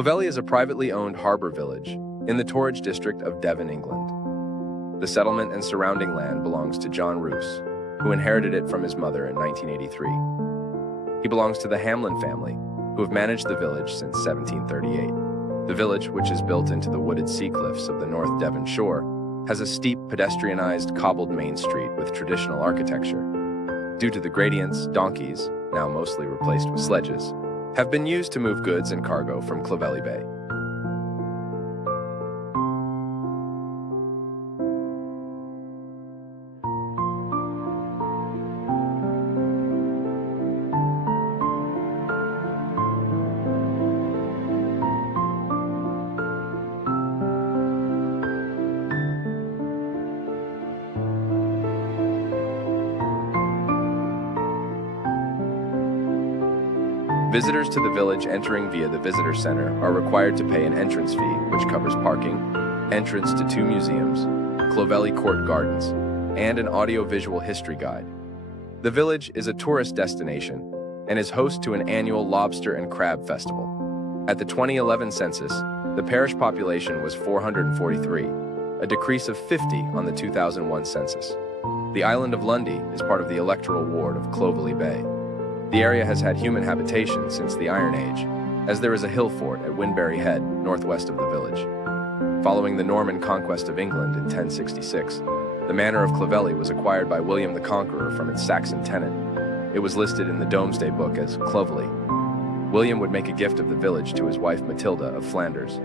Clovelly is a privately owned harbour village in the Torridge district of Devon, England. The settlement and surrounding land belongs to John Roos, who inherited it from his mother in 1983. He belongs to the Hamlin family, who have managed the village since 1738. The village, which is built into the wooded sea cliffs of the North Devon shore, has a steep, pedestrianized, cobbled main street with traditional architecture. Due to the gradients, donkeys, now mostly replaced with sledges, have been used to move goods and cargo from Clovelly Bay. Visitors to the village entering via the visitor center are required to pay an entrance fee, which covers parking, entrance to 2 museums, Clovelly Court Gardens, and an audio-visual history guide. The village is a tourist destination and is host to an annual lobster and crab festival. At the 2011 census, the parish population was 443, a decrease of 50 on the 2001 census. The island of Lundy is part of the electoral ward of Clovelly Bay. The area has had human habitation since the Iron Age, as there is a hill fort at Winbury Head, northwest of the village. Following the Norman conquest of England in 1066, the manor of Clovelly was acquired by William the Conqueror from its Saxon tenant. It was listed in the Domesday Book as Clovelly. William would make a gift of the village to his wife Matilda of Flanders.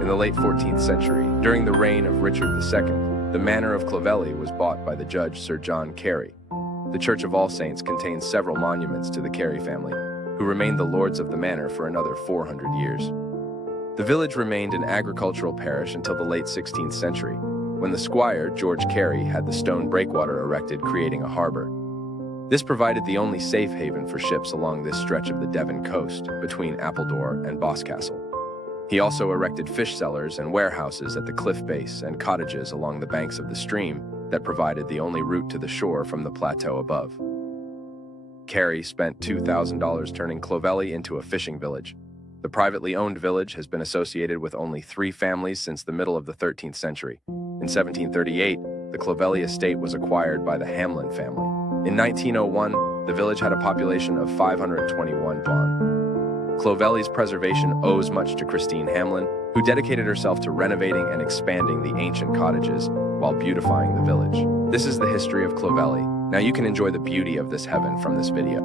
In the late 14th century, during the reign of Richard II, the manor of Clovelly was bought by the judge Sir John Carey. The Church of All Saints contains several monuments to the Carey family, who remained the lords of the manor for another 400 years. The village remained an agricultural parish until the late 16th century, when the squire, George Carey, had the stone breakwater erected, creating a harbor. This provided the only safe haven for ships along this stretch of the Devon coast, between Appledore and Boscastle. He also erected fish cellars and warehouses at the cliff base and cottages along the banks of the stream that provided the only route to the shore from the plateau above. Carey spent $2,000 turning Clovelly into a fishing village. The privately owned village has been associated with only 3 families since the middle of the 13th century. In 1738, the Clovelly estate was acquired by the Hamlin family. In 1901, the village had a population of 521 Bon. Clovelly's preservation owes much to Christine Hamlin, who dedicated herself to renovating and expanding the ancient cottages while beautifying the village. This is the history of Clovelly. Now you can enjoy the beauty of this heaven from this video.